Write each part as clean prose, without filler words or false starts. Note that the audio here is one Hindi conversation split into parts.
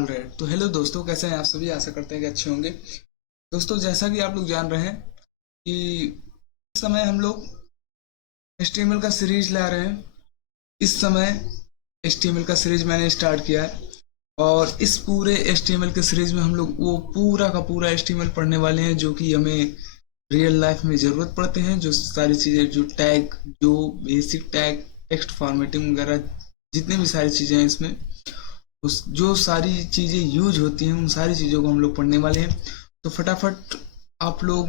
ऑलराइट, तो हेलो दोस्तों, कैसे हैं आप सभी। आशा करते हैं कि अच्छे होंगे। दोस्तों, जैसा कि आप लोग जान रहे हैं कि इस समय हम लोग HTML का सीरीज ला रहे हैं। इस समय HTML का सीरीज मैंने स्टार्ट किया है और इस पूरे HTML के सीरीज में हम लोग वो पूरा का पूरा HTML पढ़ने वाले हैं जो कि हमें रियल लाइफ में ज़रूरत पड़ते हैं। जो सारी चीज़ें, जो टैग, जो बेसिक टैग, टेक्स्ट फॉर्मेटिंग वगैरह, जितनी भी सारी चीज़ें हैं इसमें, उस जो सारी चीज़ें यूज होती हैं उन सारी चीज़ों को हम लोग पढ़ने वाले हैं। तो फटाफट आप लोग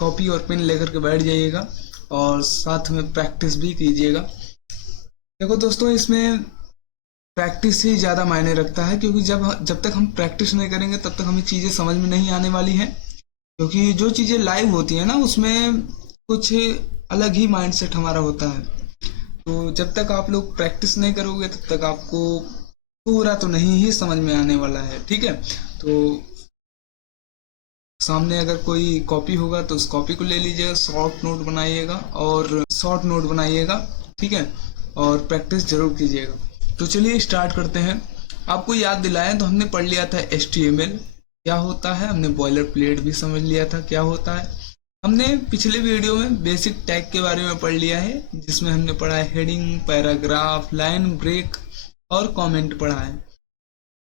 कॉपी और पेन लेकर के बैठ जाइएगा और साथ में प्रैक्टिस भी कीजिएगा। देखो दोस्तों, इसमें प्रैक्टिस ही ज़्यादा मायने रखता है, क्योंकि जब तक हम प्रैक्टिस नहीं करेंगे तब तक हमें चीज़ें समझ में नहीं आने वाली हैं। क्योंकि जो चीज़ें लाइव होती हैं ना, उसमें कुछ अलग ही माइंडसेट हमारा होता है। तो जब तक आप लोग प्रैक्टिस नहीं करोगे तब तक आपको पूरा तो नहीं ही समझ में आने वाला है। ठीक है, तो सामने अगर कोई कॉपी होगा तो उस कॉपी को ले लीजिएगा, शॉर्ट नोट बनाइएगा। ठीक है, और प्रैक्टिस जरूर कीजिएगा। तो चलिए स्टार्ट करते हैं। आपको याद दिलाएं तो हमने पढ़ लिया था HTML क्या होता है, हमने बॉयलर प्लेट भी समझ लिया था क्या होता है। हमने पिछले वीडियो में बेसिक टैग के बारे में पढ़ लिया है, जिसमें हमने पढ़ा है हेडिंग, पैराग्राफ, लाइन ब्रेक और कमेंट पढ़ा है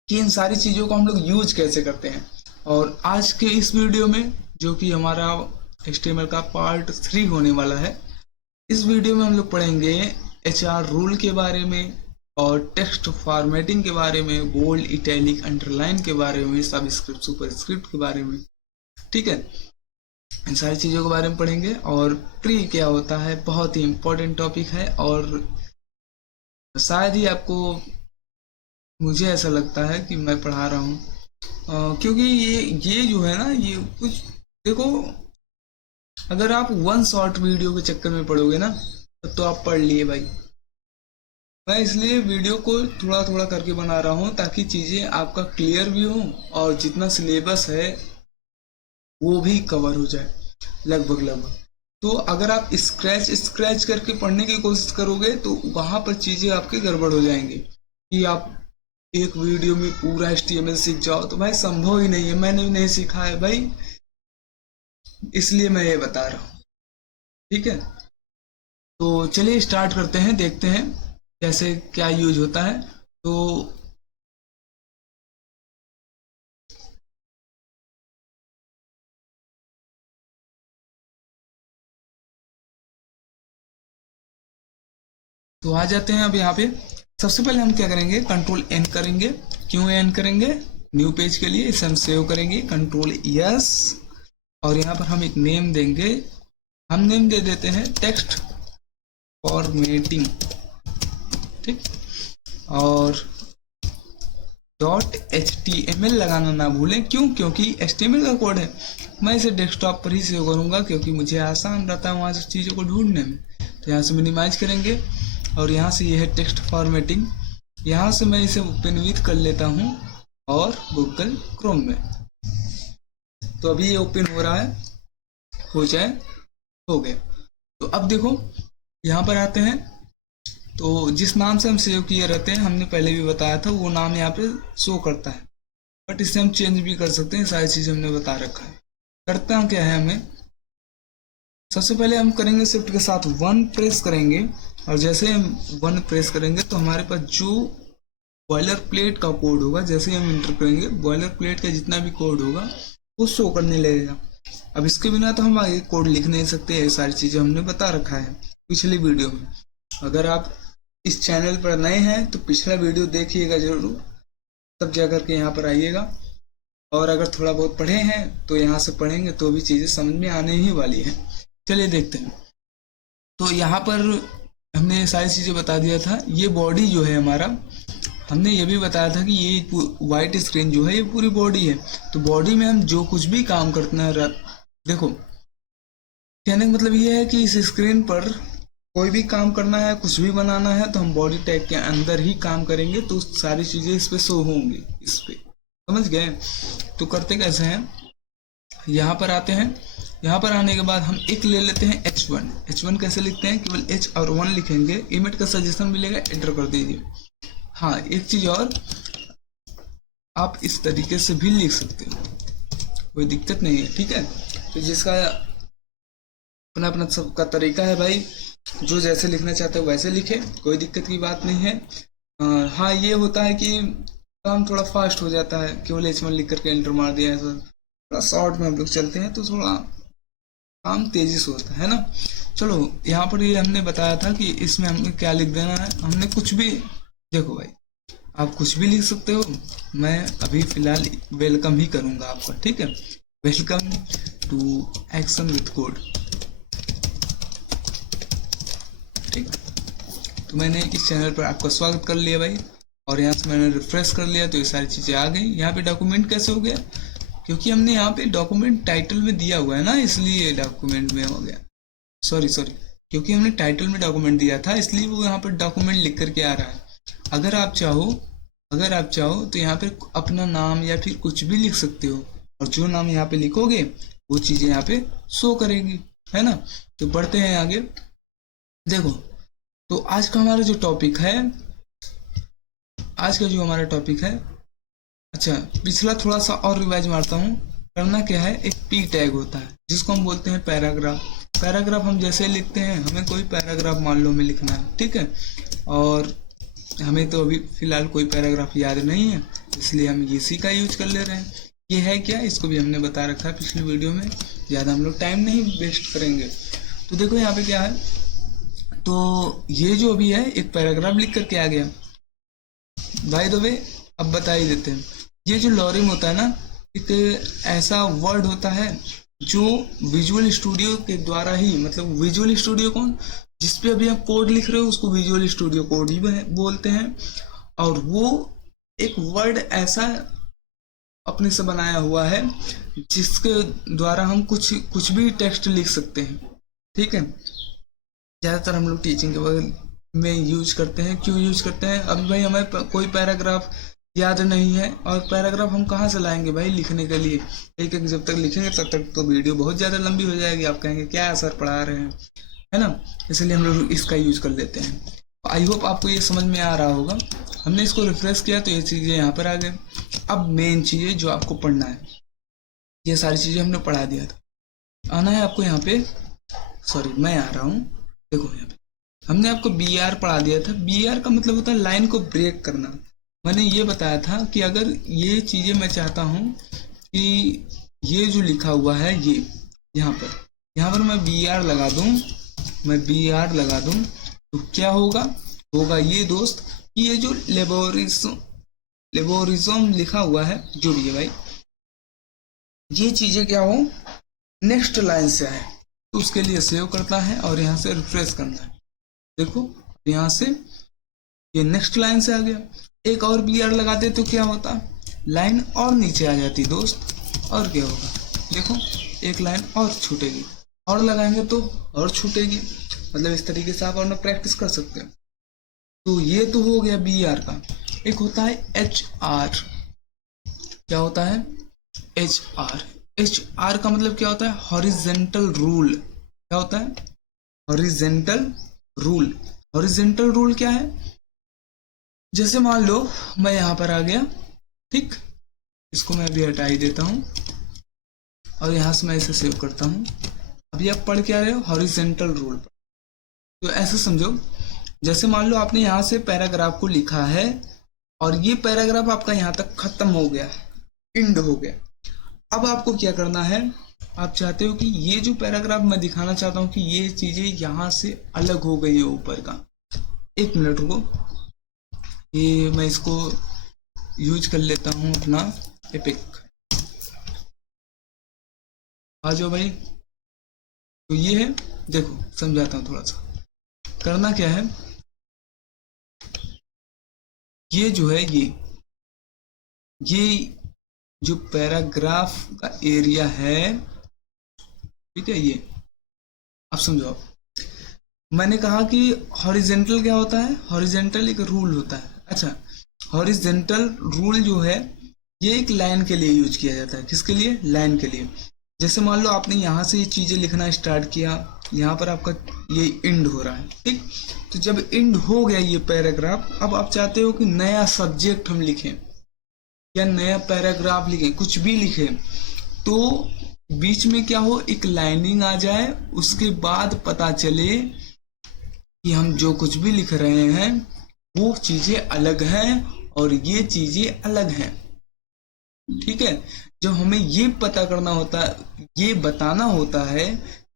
कि इन सारी चीज़ों को हम लोग यूज कैसे करते हैं। और आज के इस वीडियो में, जो कि हमारा HTML का पार्ट 3 होने वाला है, इस वीडियो में हम लोग पढ़ेंगे HR रूल के बारे में और टेक्स्ट फॉर्मेटिंग के बारे में, बोल्ड, इटैलिक, अंडरलाइन के बारे में, सबस्क्रिप्ट, सुपरस्क्रिप्ट के बारे में। ठीक है, इन सारी चीज़ों के बारे में पढ़ेंगे। और प्री क्या होता है, बहुत ही इम्पोर्टेंट टॉपिक है और शायद ही आपको, मुझे ऐसा लगता है कि मैं पढ़ा रहा हूँ, क्योंकि ये जो है ना, ये कुछ देखो, अगर आप वन शॉर्ट वीडियो के चक्कर में पढ़ोगे ना तब तो आप पढ़ लिए भाई। मैं इसलिए वीडियो को थोड़ा थोड़ा करके बना रहा हूँ ताकि चीज़ें आपका क्लियर भी हो और जितना सिलेबस है वो भी कवर हो जाए लगभग। तो अगर आप स्क्रैच करके पढ़ने की कोशिश करोगे तो वहां पर चीज़ें आपके गड़बड़ हो जाएंगी कि आप एक वीडियो में पूरा HTML सीख जाओ। तो भाई संभव ही नहीं है, मैंने भी नहीं सीखा है भाई, इसलिए मैं ये बता रहा हूँ। ठीक है, तो चलिए स्टार्ट करते हैं, देखते हैं कैसे क्या यूज होता है। तो आ जाते हैं अब यहाँ पे। सबसे पहले हम क्या करेंगे, कंट्रोल N करेंगे। क्यों N करेंगे, न्यू पेज के लिए। इसे हम सेव करेंगे, कंट्रोल S, और यहाँ पर हम एक नेम देंगे। हम नेम दे देते हैं टेक्स्ट फॉर्मेटिंग। ठीक, और .html लगाना ना भूलें। क्यों, क्योंकि HTML का कोड है। मैं इसे डेस्कटॉप पर ही सेव करूंगा क्योंकि मुझे आसान रहता है वहां से चीज़ों को ढूंढने में। तो यहाँ से मिनिमाइज करेंगे और यहाँ से ये है टेक्स्ट फॉर्मेटिंग। यहाँ से मैं इसे ओपन विथ कर लेता हूँ और गूगल क्रोम में। तो अभी ये ओपन हो रहा है, हो जाए, हो गया। तो अब देखो यहाँ पर आते हैं। तो जिस नाम से हम सेव किए रहते हैं, हमने पहले भी बताया था, वो नाम यहाँ पे शो करता है, बट इसे हम चेंज भी कर सकते हैं। सारी चीज़ हमने बता रखा है। करता हूँ क्या है, हमें सबसे पहले हम करेंगे शिफ्ट के साथ 1 प्रेस करेंगे, और जैसे हम 1 प्रेस करेंगे तो हमारे पास जो बॉयलर प्लेट का कोड होगा, जैसे ही हम इंटर करेंगे बॉयलर प्लेट का जितना भी कोड होगा वो शो करने लगेगा। अब इसके बिना तो हम आगे कोड लिख नहीं सकते। ये सारी चीज़ें हमने बता रखा है पिछली वीडियो में। अगर आप इस चैनल पर नए हैं तो पिछला वीडियो देखिएगा जरूर, तब जा करके यहाँ पर आइएगा। और अगर थोड़ा बहुत पढ़े हैं तो यहाँ से पढ़ेंगे तो भी चीज़ें समझ में आने ही वाली हैं। चलिए देखते हैं। तो यहाँ पर हमने सारी चीज़ें बता दिया था। ये बॉडी जो है हमारा, हमने ये भी बताया था कि ये वाइट स्क्रीन जो है ये पूरी बॉडी है। तो बॉडी में हम जो कुछ भी काम करते हैं, देखो कहने का मतलब ये है कि इस स्क्रीन पर कोई भी काम करना है, कुछ भी बनाना है, तो हम बॉडी टैग के अंदर ही काम करेंगे, तो सारी चीज़ें इस पे शो होंगी। इस पे समझ गए। तो करते कैसे हैं, यहाँ पर आते हैं। यहाँ पर आने के बाद हम एक ले लेते हैं H1। H1 कैसे लिखते हैं, केवल H और 1 लिखेंगे। इमेज का सजेशन मिलेगा, एंटर कर दीजिए। हाँ, एक चीज़ और, आप इस तरीके से भी लिख सकते हो, कोई दिक्कत नहीं है, ठीक है। तो जिसका अपना अपना सबका तरीका है भाई, जो जैसे लिखना चाहते हो वैसे लिखे, कोई दिक्कत की बात नहीं है। हाँ ये होता है कि काम थोड़ा फास्ट हो जाता है, केवल H1 लिख करके एंटर मार दिया, ऐसा थोड़ा शॉर्ट में हम लोग चलते हैं तो थोड़ा काम तेजी से होता है ना। चलो यहाँ पर ये हमने बताया था कि इसमें हमें क्या लिख देना है, हमने कुछ भी, देखो भाई आप कुछ भी लिख सकते हो, मैं अभी फिलहाल वेलकम ही करूंगा आपका, ठीक है। Welcome to action with code, ठीक। तो मैंने इस चैनल पर आपका स्वागत कर लिया भाई, और यहाँ से मैंने रिफ्रेश कर लिया तो ये सारी चीज़ें आ गई। यहाँ पे डॉक्यूमेंट कैसे हो गया, क्योंकि हमने यहाँ पे डॉक्यूमेंट टाइटल में दिया हुआ है ना, इसलिए डॉक्यूमेंट में हो गया। सॉरी क्योंकि हमने टाइटल में डॉक्यूमेंट दिया था, इसलिए वो यहाँ पर डॉक्यूमेंट लिख करके आ रहा है। अगर आप चाहो तो यहाँ पे अपना नाम या फिर कुछ भी लिख सकते हो, और जो नाम यहाँ पे लिखोगे वो चीज़ें यहाँ पे शो करेंगी, है ना। तो बढ़ते हैं आगे। देखो तो आज का हमारा जो टॉपिक है, अच्छा पिछला थोड़ा सा और रिवाइज मारता हूँ। करना क्या है, एक पी टैग होता है जिसको हम बोलते हैं पैराग्राफ। पैराग्राफ हम जैसे लिखते हैं, हमें कोई पैराग्राफ मान लो में लिखना है, ठीक है। और हमें तो अभी फिलहाल कोई पैराग्राफ याद नहीं है, इसलिए हम इसी का यूज कर ले रहे हैं। ये है क्या, इसको भी हमने बता रखा है पिछली वीडियो में, ज़्यादा हम लोग टाइम नहीं वेस्ट करेंगे। तो देखो यहाँ पे क्या है, तो ये जो अभी है एक पैराग्राफ लिख करके आ गया। बाय द वे अब बता ही देते हैं, ये जो लॉरिम होता है ना, एक ऐसा वर्ड होता है जो विजुअल स्टूडियो के द्वारा ही, मतलब विजुअल स्टूडियो कौन, जिसपे अभी आप कोड लिख रहे हो उसको विजुअल स्टूडियो कोड ही बोलते हैं। और वो एक वर्ड ऐसा अपने से बनाया हुआ है जिसके द्वारा हम कुछ भी टेक्स्ट लिख सकते हैं, ठीक है। ज़्यादातर हम लोग टीचिंग के में यूज करते हैं। क्यों यूज करते हैं, अभी भाई हमें कोई पैराग्राफ याद नहीं है, और पैराग्राफ हम कहाँ से लाएंगे भाई लिखने के लिए, एक एक जब तक लिखेंगे तब तक तो वीडियो बहुत ज़्यादा लंबी हो जाएगी, आप कहेंगे क्या असर पढ़ा रहे हैं, है ना। इसलिए हम लोग इसका यूज कर लेते हैं। आई होप आपको ये समझ में आ रहा होगा। हमने इसको रिफ्रेश किया तो ये चीज़ें यहाँ पर आ गए। अब मेन चीज़ें जो आपको पढ़ना है, ये सारी चीज़ें हमने पढ़ा दिया था। आना है आपको यहाँ पे, सॉरी मैं आ रहा हूँ। देखो यहाँ पे हमने आपको BR पढ़ा दिया था। BR का मतलब होता है लाइन को ब्रेक करना। मैंने ये बताया था कि अगर ये चीज़ें मैं चाहता हूँ कि ये जो लिखा हुआ है ये यहाँ पर मैं BR लगा दूँ, तो क्या होगा ये दोस्त, कि ये जो लेबोरिज्म लिखा हुआ है जो भी है भाई, ये चीज़ें क्या हो नेक्स्ट लाइन से आए, तो उसके लिए सेव करता है और यहाँ से रिफ्रेश करना है। देखो यहाँ से ये नेक्स्ट लाइन से आ गया। एक और BR लगाते तो क्या होता, लाइन और नीचे आ जाती दोस्त, और क्या होगा देखो एक लाइन और छूटेगी, और लगाएंगे तो और छूटेगी। मतलब इस तरीके से आप अपना प्रैक्टिस कर सकते हैं। तो ये तो हो गया BR का। एक होता है HR। क्या होता है HR का मतलब क्या होता है, हॉरिजेंटल रूल। क्या होता है हॉरिजेंटल रूल क्या है, जैसे मान लो मैं यहाँ पर आ गया, ठीक, इसको मैं अभी हटा ही देता हूँ और यहाँ से मैं इसे सेव करता हूँ। अभी आप पढ़ के आ रहे हो हॉरिजेंटल रूल। तो ऐसे समझो, जैसे मान लो आपने यहाँ से पैराग्राफ को लिखा है और ये पैराग्राफ आपका यहाँ तक खत्म हो गया, एंड हो गया। अब आपको क्या करना है, आप चाहते हो कि ये जो पैराग्राफ मैं दिखाना चाहता हूँ कि ये चीजें यहाँ से अलग हो गई है ऊपर का। एक मिनट रुको, ये मैं इसको यूज कर लेता हूँ अपना एपिक। आ जाओ भाई। तो ये है, देखो समझाता हूँ थोड़ा सा। करना क्या है, ये जो है ये जो पैराग्राफ का एरिया है, ठीक है, ये आप समझो। मैंने कहा कि हॉरिजेंटल क्या होता है, हॉरिजेंटल एक रूल होता है। अच्छा, हॉरिजेंटल रूल जो है ये एक लाइन के लिए यूज किया जाता है। किसके लिए, लाइन के लिए। जैसे मान लो आपने यहाँ से ये चीजें लिखना स्टार्ट किया, यहाँ पर आपका ये एंड हो रहा है, ठीक। तो जब एंड हो गया ये पैराग्राफ, अब आप चाहते हो कि नया सब्जेक्ट हम लिखें, या नया पैराग्राफ लिखे, कुछ भी लिखे, तो बीच में क्या हो, एक लाइनिंग आ जाए, उसके बाद पता चले कि हम जो कुछ भी लिख रहे हैं वो चीजें अलग हैं और ये चीजें अलग हैं। ठीक है, जब हमें ये पता करना होता है, ये बताना होता है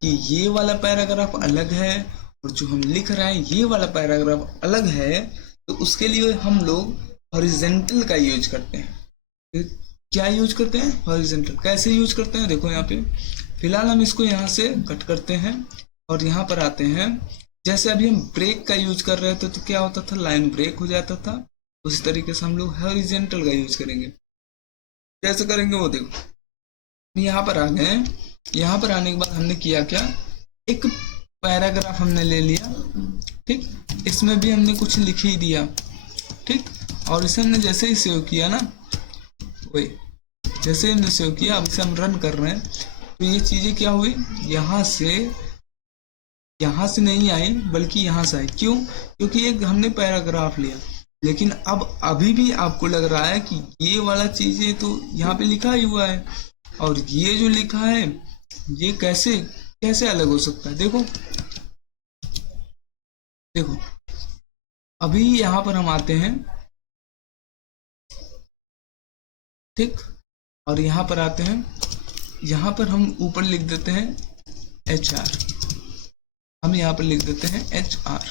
कि ये वाला पैराग्राफ अलग है और जो हम लिख रहे हैं ये वाला पैराग्राफ अलग है, तो उसके लिए हम लोग हॉरिजेंटल का यूज करते हैं। क्या यूज करते हैं? हॉरिजेंटल। कैसे यूज करते हैं? देखो यहाँ पे फिलहाल हम इसको यहाँ से कट करते हैं और यहाँ पर आते हैं। जैसे अभी हम ब्रेक का यूज कर रहे थे तो क्या होता था, लाइन ब्रेक हो जाता था, उसी तरीके से हम लोग हॉरिजेंटल का यूज करेंगे। कैसे करेंगे वो देखो। यहाँ पर आ गए, यहाँ पर आने के बाद हमने किया क्या, एक पैराग्राफ हमने ले लिया, ठीक, इसमें भी हमने कुछ लिख ही दिया, ठीक, और इसे हमने जैसे ही सेव किया ना, वही जैसे हमने सेव किया, अब इसे हम रन कर रहे हैं, तो ये चीजें क्या हुई, यहाँ से नहीं आई बल्कि यहाँ से आई। क्यों? क्योंकि एक हमने पैराग्राफ लिया, लेकिन अब अभी भी आपको लग रहा है कि ये वाला चीजें तो यहाँ पे लिखा ही हुआ है और ये जो लिखा है ये कैसे अलग हो सकता है। देखो अभी यहाँ पर हम आते हैं, ठीक, और यहाँ पर आते हैं, यहाँ पर हम ऊपर लिख देते हैं HR, हम यहाँ पर लिख देते हैं HR।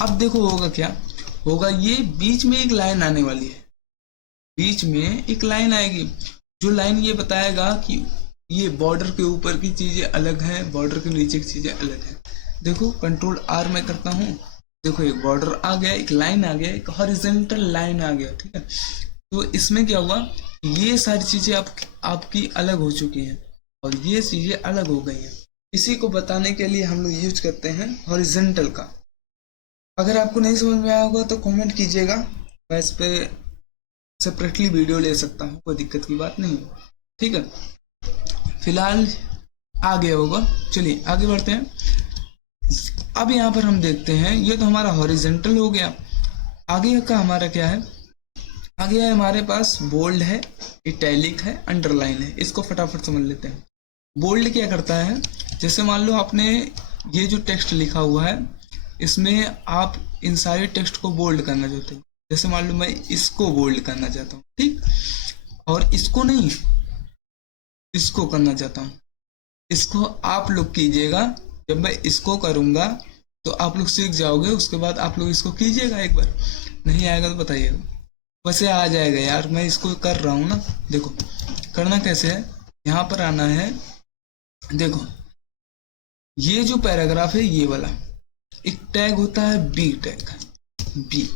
अब देखो होगा क्या होगा, ये बीच में एक लाइन आने वाली है, बीच में एक लाइन आएगी, जो लाइन ये बताएगा कि ये बॉर्डर के ऊपर की चीजें अलग हैं, बॉर्डर के नीचे की चीजें अलग हैं। देखो कंट्रोल R मैं करता हूँ, देखो एक बॉर्डर आ गया, एक लाइन आ गया, एक हॉरिजॉन्टल लाइन आ गया, ठीक है। तो इसमें क्या हुआ, ये सारी चीजें आपकी अलग हो चुकी हैं और ये चीजें अलग हो गई हैं। इसी को बताने के लिए हम लोग यूज करते हैं हॉरिजॉन्टल का। अगर आपको नहीं समझ में आया होगा तो कमेंट कीजिएगा, मैं इस पे सेपरेटली वीडियो ले सकता हूँ, कोई दिक्कत की बात नहीं है, ठीक है। फिलहाल आ गया होगा, चलिए आगे बढ़ते हैं। अब यहाँ पर हम देखते हैं, ये तो हमारा हॉरिजॉन्टल हो गया। आगे का हमारा क्या है, आगे है हमारे पास बोल्ड है, इटैलिक है, अंडरलाइन है। इसको फटाफट समझ लेते हैं। बोल्ड क्या करता है, जैसे मान लो आपने ये जो टेक्स्ट लिखा हुआ है, इसमें आप इन सारे टेक्स्ट को बोल्ड करना चाहते हो। जैसे मान लो मैं इसको बोल्ड करना चाहता हूँ, ठीक, और इसको नहीं, इसको करना चाहता हूँ। इसको आप लोग कीजिएगा, जब मैं इसको करूँगा तो आप लोग सीख जाओगे, उसके बाद आप लोग इसको कीजिएगा एक बार, नहीं आएगा तो बताइएगा। वैसे आ जाएगा यार, मैं इसको कर रहा हूँ ना। देखो करना कैसे है, यहाँ पर आना है, देखो ये जो पैराग्राफ है ये वाला, एक टैग होता है बी टैग, बी,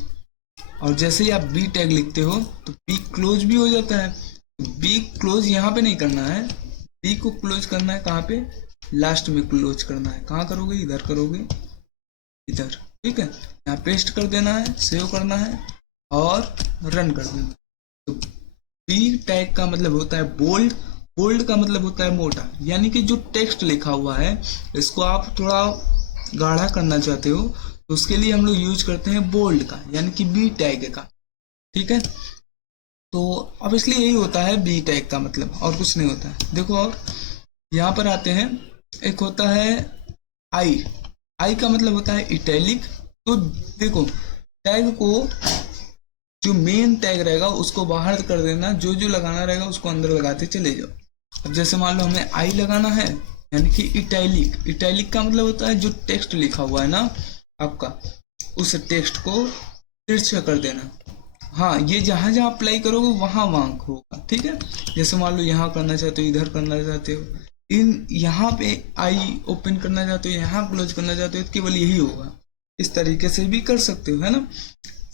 और जैसे ही आप बी टैग लिखते हो तो बी क्लोज भी हो जाता है। बी क्लोज यहाँ पे नहीं करना है, बी को क्लोज करना है कहाँ पे, लास्ट में क्लोज करना है। कहाँ करोगे, इधर करोगे, इधर, ठीक है। यहाँ पेस्ट कर देना है, सेव करना है और रन कर देना। तो बी टैग का मतलब होता है बोल्ड, बोल्ड का मतलब होता है मोटा, यानी कि जो टेक्स्ट लिखा हुआ है इसको आप थोड़ा गाढ़ा करना चाहते हो तो उसके लिए हम लोग यूज करते हैं बोल्ड का, यानी कि बी टैग का, ठीक है। तो अब इसलिए यही होता है बी टैग का मतलब, और कुछ नहीं होता है। देखो और यहाँ पर आते हैं, एक होता है आई, आई का मतलब होता है इटैलिक। तो देखो टैग को, जो मेन टैग रहेगा उसको बाहर कर देना, जो जो लगाना रहेगा उसको अंदर लगाते चले जाओ। अब जैसे मान लो हमें आई लगाना है, यानी कि इटैलिक, इटैलिक का मतलब होता है जो टेक्स्ट लिखा हुआ है ना आपका, उस टेक्स्ट को तिरछा कर देना। हाँ, ये जहां जहां अप्लाई करोगे वहां वहां होगा, ठीक है। जैसे मान लो यहाँ करना चाहते हो, इधर करना चाहते हो, इन यहाँ पे आई ओपन करना चाहते हो, यहाँ क्लोज करना चाहते हो, तो केवल यही होगा। इस तरीके से भी कर सकते हो, है ना।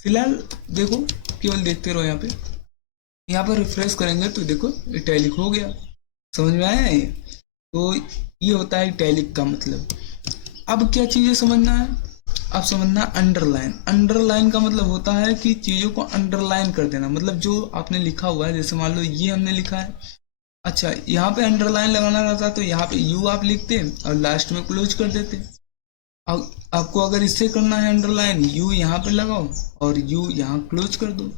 फिलहाल देखो, केवल देखते रहो। यहाँ पर रिफ्रेश करेंगे तो देखो इटैलिक हो गया। समझ में आया ये? तो ये होता है इटैलिक का मतलब। अब क्या चीजें समझना है, अब समझना अंडरलाइन। अंडरलाइन का मतलब होता है कि चीजों को अंडरलाइन कर देना, मतलब जो आपने लिखा हुआ है, जैसे मान लो ये हमने लिखा है, अच्छा यहाँ पे अंडरलाइन लगाना रहता है तो यहाँ पे यू आप लिखते और लास्ट में क्लोज कर देते। अब आपको अगर इससे करना है, करना है अंडरलाइन, यू यहाँ पे लगाओ और यू यहाँ क्लोज कर दो,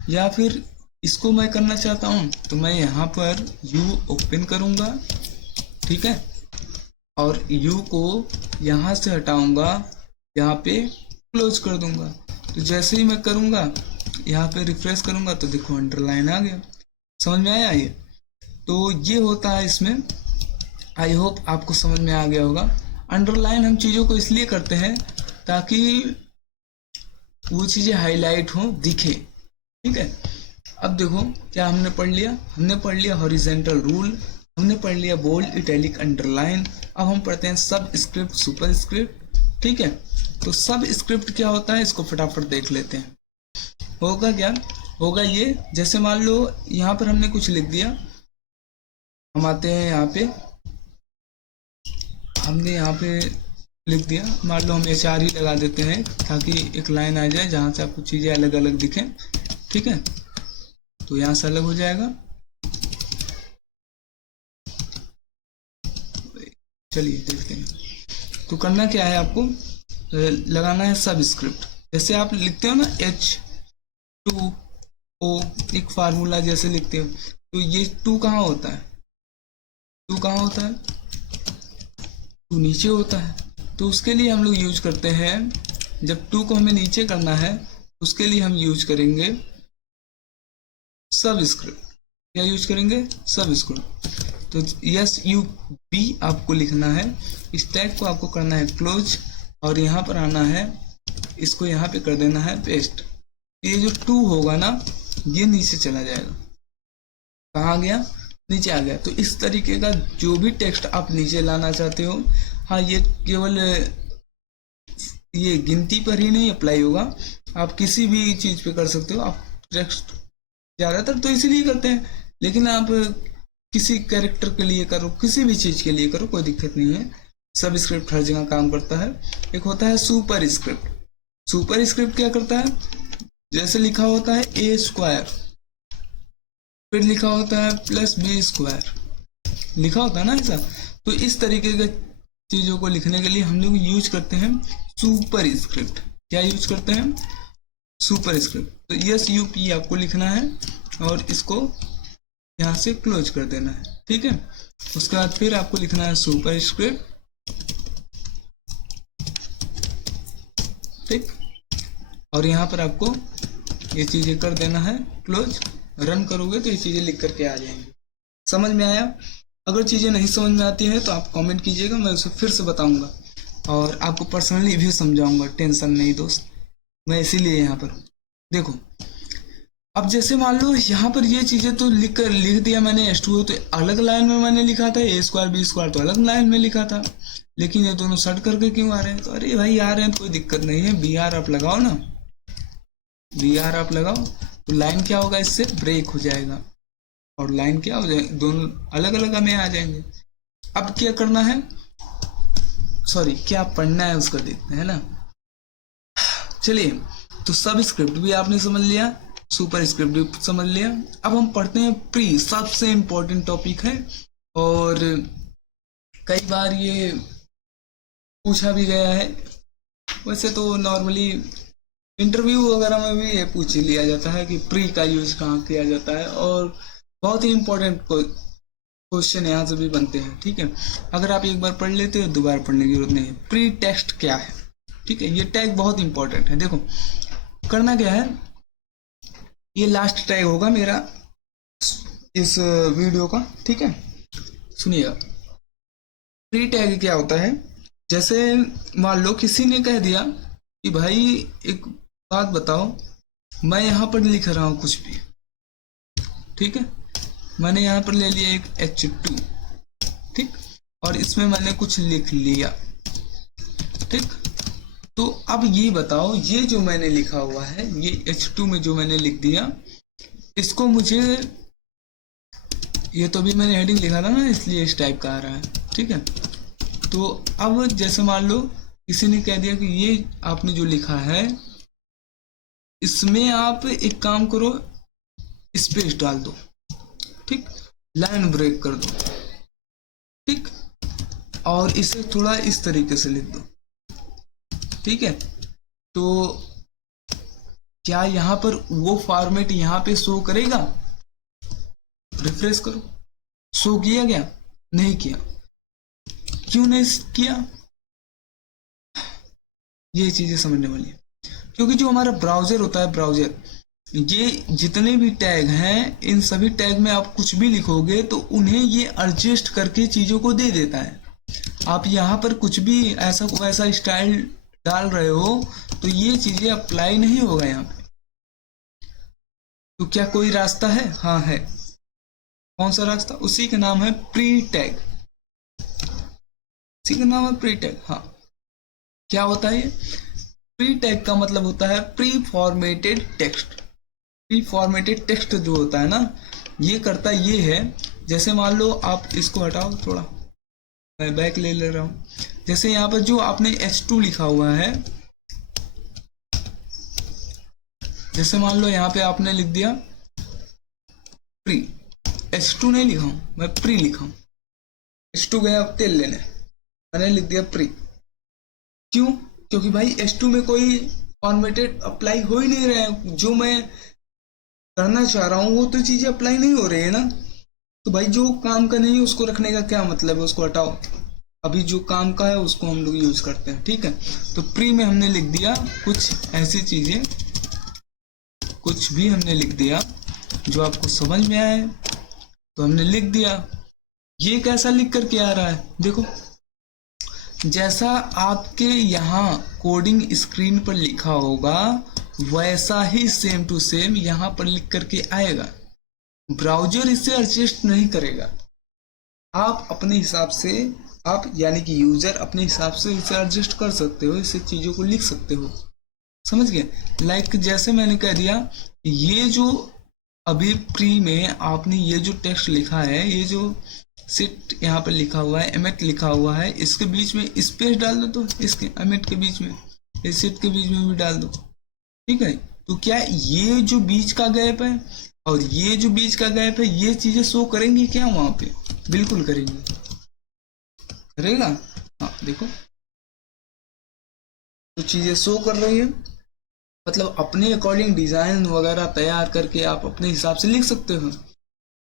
या फिर इसको मैं करना चाहता हूँ तो मैं यहाँ पर U ओपन करूँगा, ठीक है, और U को यहाँ से हटाऊँगा, यहाँ पे क्लोज कर दूँगा। तो जैसे ही मैं करूँगा, यहाँ पे रिफ्रेश करूँगा तो देखो अंडरलाइन आ गया। समझ में आया ये? तो ये होता है इसमें। आई होप आपको समझ में आ गया होगा। अंडरलाइन हम चीज़ों को इसलिए करते हैं ताकि वो चीज़ें हाईलाइट हो, दिखे, ठीक है। अब देखो क्या हमने पढ़ लिया, हमने पढ़ लिया हॉरिजेंटल रूल, हमने पढ़ लिया बोल्ड, इटैलिक, अंडरलाइन। अब हम पढ़ते हैं सब स्क्रिप्ट, सुपर स्क्रिप्ट, ठीक है। तो सब स्क्रिप्ट क्या होता है इसको फटाफट देख लेते हैं। होगा क्या, होगा ये, जैसे मान लो यहाँ पर हमने कुछ लिख दिया, हम आते हैं यहाँ पे, हमने यहाँ पे लिख दिया, मान लो हम HR ही लगा देते हैं ताकि एक लाइन आ जाए जहाँ से आपको चीज़ें अलग अलग दिखें, ठीक है। तो यहाँ से अलग हो जाएगा। चलिए देखते हैं। तो करना क्या है, आपको लगाना है सब स्क्रिप्ट। जैसे आप लिखते हो ना H2O, एक फार्मूला जैसे लिखते हो, तो ये 2 कहाँ होता है, 2 कहाँ होता है, 2 नीचे होता है। तो उसके लिए हम लोग यूज करते हैं, जब 2 को हमें नीचे करना है उसके लिए हम यूज करेंगे सब स्क्रिप्ट। क्या यूज करेंगे, सब स्क्रिप्ट। तो SUB आपको लिखना है, इस टैग को आपको करना है क्लोज, और यहाँ पर आना है, इसको यहाँ पे कर देना है पेस्ट। ये जो 2 होगा ना ये नीचे चला जाएगा। कहाँ आ गया, नीचे आ गया। तो इस तरीके का जो भी टेक्स्ट आप नीचे लाना चाहते हो, हाँ ये केवल ये गिनती पर ही नहीं अप्लाई होगा, आप किसी भी चीज पे कर सकते हो। आप टेक्स्ट ज्यादातर तो इसीलिए करते हैं, लेकिन आप किसी कैरेक्टर के लिए करो, किसी भी चीज के लिए करो, कोई दिक्कत नहीं है। सब स्क्रिप्ट हर जगह काम करता है। एक होता है सुपर स्क्रिप्ट। सुपर स्क्रिप्ट क्या करता है, जैसे लिखा होता है A², फिर लिखा होता है +B², लिखा होता है ना ऐसा। तो इस तरीके के चीजों को लिखने के लिए हम लोग यूज करते हैं सुपर स्क्रिप्ट। क्या यूज करते हैं, सुपर स्क्रिप्ट। तो SUP आपको लिखना है और इसको यहाँ से क्लोज कर देना है, ठीक है। उसके बाद फिर आपको लिखना है सुपर स्क्रिप्ट, ठीक, और यहाँ पर आपको ये चीजें कर देना है क्लोज। रन करोगे तो ये चीजें लिख करके आ जाएंगी। समझ में आया? अगर चीजें नहीं समझ में आती है तो आप कमेंट कीजिएगा, मैं उसे फिर से बताऊंगा और आपको पर्सनली भी समझाऊंगा। टेंशन नहीं दोस्त, मैं इसीलिए यहाँ पर हूँ। देखो अब जैसे मान लो यहाँ पर ये चीजें तो लिख दिया मैंने, H2O तो अलग लाइन में मैंने लिखा था, A² B² तो अलग लाइन में लिखा था, लेकिन ये दोनों शर्ट करके क्यों आ रहे हैं? तो अरे भाई आ रहे हैं तो कोई दिक्कत नहीं है, BR आप लगाओ ना, BR आप लगाओ तो लाइन क्या होगा, इससे ब्रेक हो जाएगा और लाइन क्या हो जाएगी, दोनों अलग अलग हमें आ जाएंगे। अब क्या करना है, सॉरी क्या पढ़ना है उसका देखते हैं ना। चलिए, तो सब स्क्रिप्ट भी आपने समझ लिया, सुपर स्क्रिप्ट भी समझ लिया। अब हम पढ़ते हैं प्री, सबसे इंपॉर्टेंट टॉपिक है और कई बार ये पूछा भी गया है। वैसे तो नॉर्मली इंटरव्यू वगैरह में भी ये पूछ लिया जाता है कि प्री का यूज कहाँ किया जाता है, और बहुत ही इंपॉर्टेंट क्वेश्चन यहाँ से भी बनते हैं, ठीक है। अगर आप एक बार पढ़ लेते हो दोबारा पढ़ने की जरूरत नहीं है। प्री टेक्स्ट क्या है, ठीक है, ये टैग बहुत इंपॉर्टेंट है। देखो करना क्या है, ये लास्ट टैग होगा मेरा इस वीडियो का, ठीक है। सुनिएगा, प्री टैग क्या होता है। जैसे मान लो किसी ने कह दिया कि भाई एक बात बताओ, मैं यहाँ पर लिख रहा हूँ कुछ भी, ठीक है, मैंने यहाँ पर ले लिया एक H2, ठीक, और इसमें मैंने कुछ लिख लिया, ठीक। तो अब ये बताओ, ये जो मैंने लिखा हुआ है, ये H2 में जो मैंने लिख दिया, इसको मुझे, ये तो भी मैंने हेडिंग लिखा था ना इसलिए इस टाइप का आ रहा है, ठीक है। तो अब जैसे मान लो किसी ने कह दिया कि ये आपने जो लिखा है इसमें आप एक काम करो, स्पेस डाल दो, ठीक, लाइन ब्रेक कर दो, ठीक, और इसे थोड़ा इस तरीके से लिख दो, ठीक है। तो क्या यहाँ पर वो फॉर्मेट यहाँ पे शो करेगा? रिफ्रेश करो, शो किया गया? नहीं किया। क्यों नहीं किया? ये चीजें समझने वाली है। क्योंकि जो हमारा ब्राउजर होता है, ब्राउजर, ये जितने भी टैग हैं, इन सभी टैग में आप कुछ भी लिखोगे तो उन्हें ये एडजस्ट करके चीजों को दे देता है। आप यहाँ पर कुछ भी ऐसा वैसा स्टाइल डाल रहे हो तो ये चीजें अप्लाई नहीं होगा यहाँ पे। तो क्या कोई रास्ता है? हाँ है। कौन सा रास्ता? उसी का नाम है प्री टैग। उसी का नाम है प्री टैग। हाँ, क्या होता है ये? प्री टैग का मतलब होता है pre formatted text. Pre formatted text जो होता है ना, ये करता ये है, जैसे मान लो आप इसको हटाओ थोड़ा, मैं बैक ले रहा हूं। जैसे यहाँ पर जो आपने H2 लिखा हुआ है, जैसे मान लो यहाँ पे आपने लिख दिया प्री, H2 नहीं लिखा हूं मैं, प्री लिखा हूं। H2 गया तेल लेने, मैंने लिख दिया प्री। क्यों? क्योंकि भाई H2 में कोई फॉर्मेटेड अप्लाई हो ही नहीं रहा है। जो मैं करना चाह रहा हूँ वो तो चीजें अप्लाई नहीं हो रही है ना। तो भाई जो काम का नहीं है उसको रखने का क्या मतलब है? उसको हटाओ। अभी जो काम का है उसको हम लोग यूज करते हैं, ठीक है। तो प्री में हमने लिख दिया कुछ ऐसी चीजें, कुछ भी हमने लिख दिया जो आपको समझ में आए, तो हमने लिख दिया। ये कैसा लिख करके आ रहा है? देखो, जैसा आपके यहाँ कोडिंग स्क्रीन पर लिखा होगा वैसा ही सेम टू सेम यहाँ पर लिख करके आएगा। ब्राउजर इसे एडजस्ट नहीं करेगा। आप अपने हिसाब से, आप यानी कि यूजर अपने हिसाब से इसे एडजस्ट कर सकते हो, इसे चीजों को लिख सकते हो। समझ गए? लाइक जैसे मैंने कह दिया, ये जो अभी प्री में आपने ये जो टेक्स्ट लिखा है, ये जो सिट यहाँ पर लिखा हुआ है, एमिट लिखा हुआ है, इसके बीच में स्पेस डाल दो, तो इसके एमिट के बीच में, इस सिट के बीच में भी डाल दो, ठीक है। तो क्या ये जो बीच का गैप है और ये जो बीच का गैप है, ये चीजें शो करेंगी क्या वहां पे? बिल्कुल करेंगी। करेगा? हाँ, देखो तो चीजें शो कर रही है। मतलब अपने अकॉर्डिंग डिजाइन वगैरह तैयार करके आप अपने हिसाब से लिख सकते हो।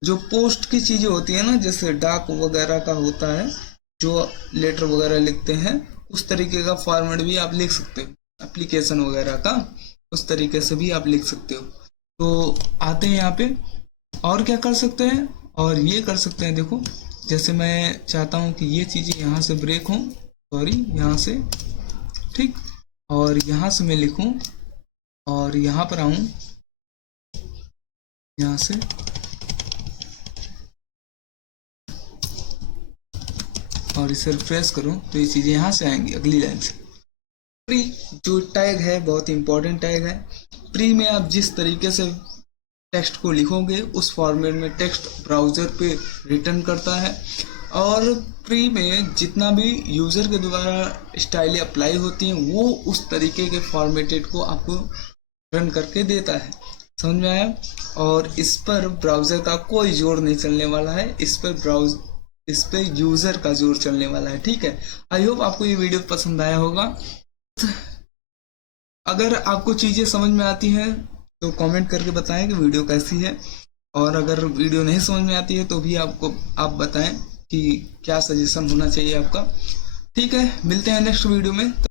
जो पोस्ट की चीजें होती है ना, जैसे डाक वगैरह का होता है, जो लेटर वगैरह लिखते हैं, उस तरीके का फॉर्मेट भी आप लिख सकते हो। एप्लीकेशन वगैरह का उस तरीके से भी आप लिख सकते हो। तो आते हैं यहाँ पे, और क्या कर सकते हैं? और ये कर सकते हैं, देखो जैसे मैं चाहता हूँ कि ये चीजें यहाँ से ब्रेक हों, सॉरी यहाँ से, ठीक, और यहाँ से मैं लिखूं और यहाँ पर आऊं, यहाँ से और इसे रिफ्रेश करूं तो ये चीजें यहाँ से आएंगी अगली लाइन से। प्री जो टैग है बहुत इंपॉर्टेंट टैग है। प्री में आप जिस तरीके से टेक्स्ट को लिखोगे उस फॉर्मेट में टेक्स्ट ब्राउजर पे रिटर्न करता है, और प्री में जितना भी यूजर के द्वारा स्टाइलें अप्लाई होती हैं वो उस तरीके के फॉर्मेटेड को आपको रन करके देता है। समझ में आया? और इस पर ब्राउजर का कोई जोर नहीं चलने वाला है, इस पे यूजर का जोर चलने वाला है, ठीक है। आई होप आपको ये वीडियो पसंद आया होगा। अगर आपको चीजें समझ में आती हैं तो कमेंट करके बताएं कि वीडियो कैसी है, और अगर वीडियो नहीं समझ में आती है तो भी आप बताएं कि क्या सजेशन होना चाहिए आपका। ठीक है, मिलते हैं नेक्स्ट वीडियो में।